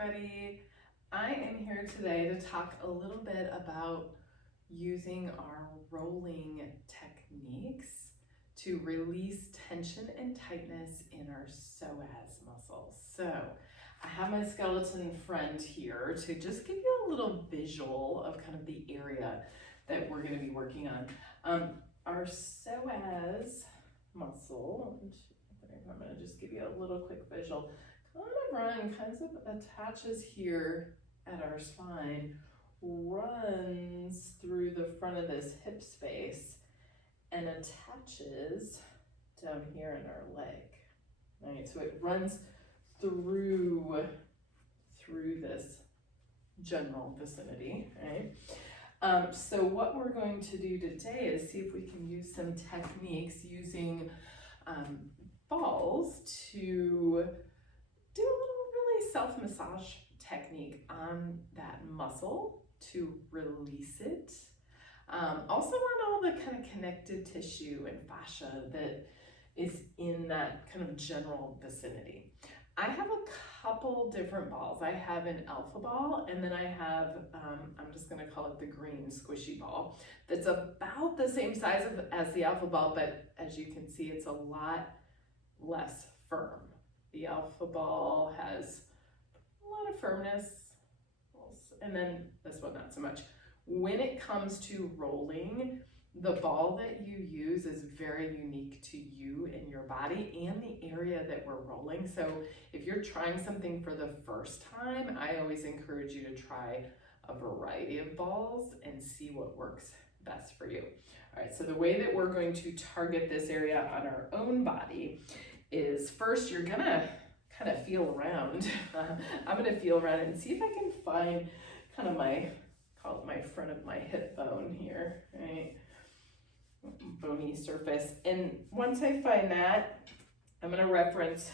everybody. I am here today to talk a little bit about using our rolling techniques to release tension and tightness in our psoas muscles. So I have my skeleton friend here to just give you a little visual of kind of the area that we're going to be working on. Our psoas muscle, I'm going to just give you a little quick visual, kind of attaches here at our spine, runs through the front of this hip space and attaches down here in our leg. All right, so it runs through this general vicinity, right? So what we're going to do today is see if we can use some techniques using balls to do a little really self-massage technique on that muscle to release it. Also on all the kind of connective tissue and fascia that is in that kind of general vicinity. I have a couple different balls. I have an alpha ball, and then I have, I'm just gonna call it the green squishy ball, that's about the same size as the alpha ball, but as you can see, it's a lot less firm. The alpha ball has a lot of firmness, and then this one not so much. When it comes to rolling, the ball that you use is very unique to you and your body and the area that we're rolling. So if you're trying something for the first time, I always encourage you to try a variety of balls and see what works best for you. All right, so the way that we're going to target this area on our own body is first you're gonna kind of feel around. I'm gonna feel around and see if I can find kind of call it my front of my hip bone here, right? Bony surface. And once I find that, I'm gonna reference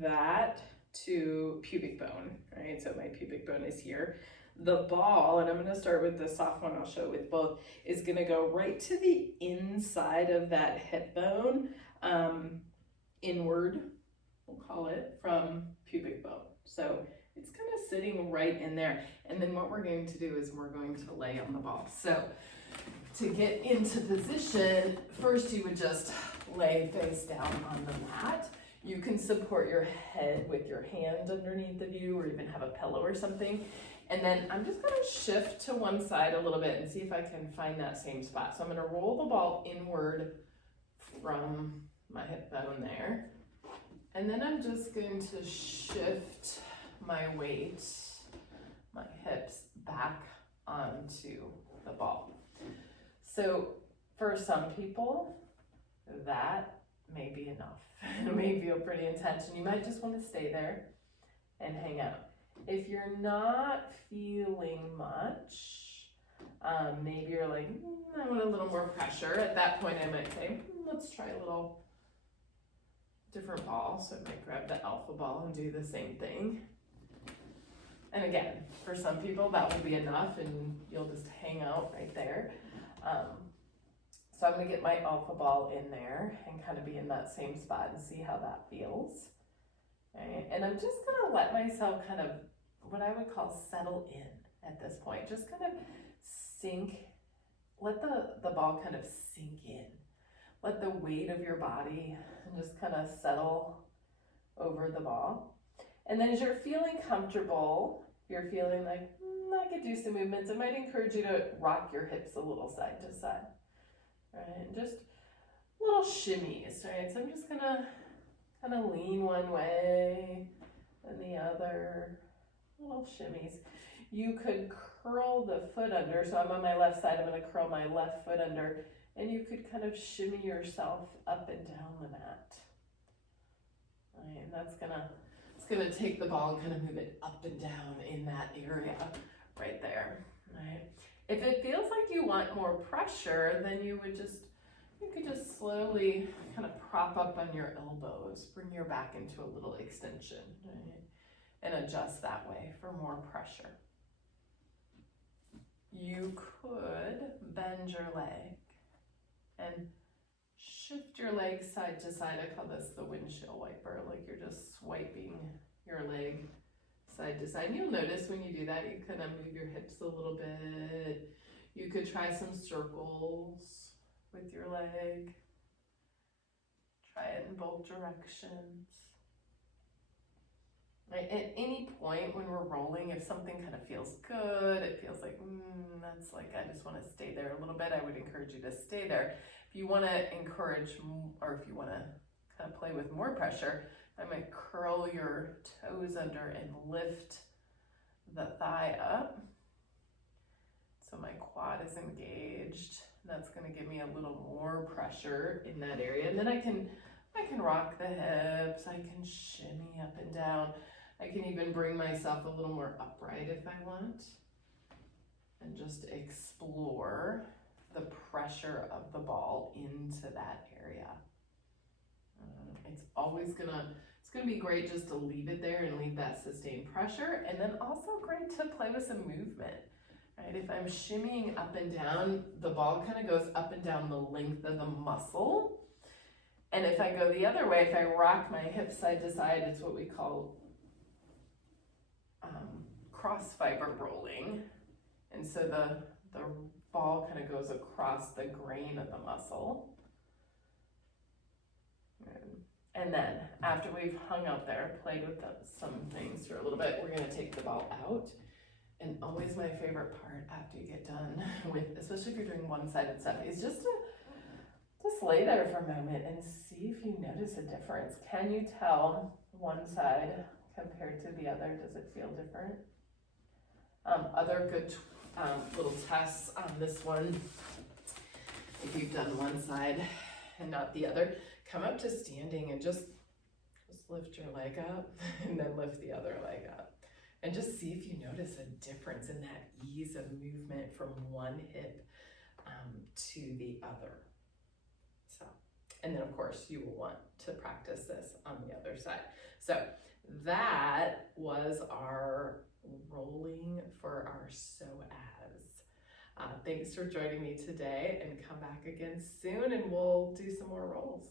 that to pubic bone, right? So my pubic bone is here. The ball, and I'm gonna start with the soft one, I'll show it with both, is gonna go right to the inside of that hip bone, inward, we'll call it, from pubic bone. So it's kind of sitting right in there. And then what we're going to do is we're going to lay on the ball. So to get into position, first you would just lay face down on the mat. You can support your head with your hand underneath of you, or even have a pillow or something. And then I'm just gonna shift to one side a little bit and see if I can find that same spot. So I'm gonna roll the ball inward from my hip bone there. And then I'm just going to shift my weight, my hips back onto the ball. So for some people, that may be enough. It may feel pretty intense, and you might just want to stay there and hang out. If you're not feeling much, maybe you're like, I want a little more pressure. At that point, I might say, let's try a little different ball. So I might grab the alpha ball and do the same thing. And again, for some people that will be enough and you'll just hang out right there. So I'm gonna get my alpha ball in there and kind of be in that same spot and see how that feels. Right? And I'm just gonna let myself kind of, what I would call settle in at this point. Just kind of sink, let the ball kind of sink in. Let the weight of your body just kind of settle over the ball. And then as you're feeling comfortable, you're feeling like, I could do some movements, I might encourage you to rock your hips a little side to side, right? And just little shimmies, right? So I'm just gonna kind of lean one way and the other, little shimmies. You could curl the foot under, so I'm on my left side, I'm gonna curl my left foot under, and you could kind of shimmy yourself up and down the mat. Right, and that's it's gonna take the ball and kind of move it up and down in that area right there. Right. If it feels like you want more pressure, then you could just slowly kind of prop up on your elbows, bring your back into a little extension, right? And adjust that way for more pressure. You could bend your leg and shift your leg side to side. I call this the windshield wiper, like you're just swiping your leg side to side. And you'll notice when you do that, you kind of move your hips a little bit. You could try some circles with your leg. Try it in both directions. Right, at any point when we're rolling, if something kind of feels good, it feels like, that's like, I just want to stay there a little bit, I would encourage you to stay there. If you want to encourage, or if you want to kind of play with more pressure, I might curl your toes under and lift the thigh up. So my quad is engaged. That's going to give me a little more pressure in that area. And then I can rock the hips, I can shimmy up and down. I can even bring myself a little more upright if I want, and just explore the pressure of the ball into that area. It's always gonna be great just to leave it there and leave that sustained pressure, and then also great to play with some movement, right? If I'm shimmying up and down, the ball kind of goes up and down the length of the muscle. And if I go the other way, if I rock my hips side to side, it's what we call cross fiber rolling. And so the ball kind of goes across the grain of the muscle. And then after we've hung out there, played with some things for a little bit, we're going to take the ball out. And always my favorite part after you get done with, especially if you're doing one-sided stuff, is just lay there for a moment and see if you notice a difference. Can you tell one side compared to the other? Does it feel different? Other good little tests on this one, if you've done one side and not the other, come up to standing and just lift your leg up and then lift the other leg up. And just see if you notice a difference in that ease of movement from one hip to the other. So, and then of course you will want to practice this on the other side. So that was our rolling for our psoas. Thanks for joining me today, and come back again soon and we'll do some more rolls.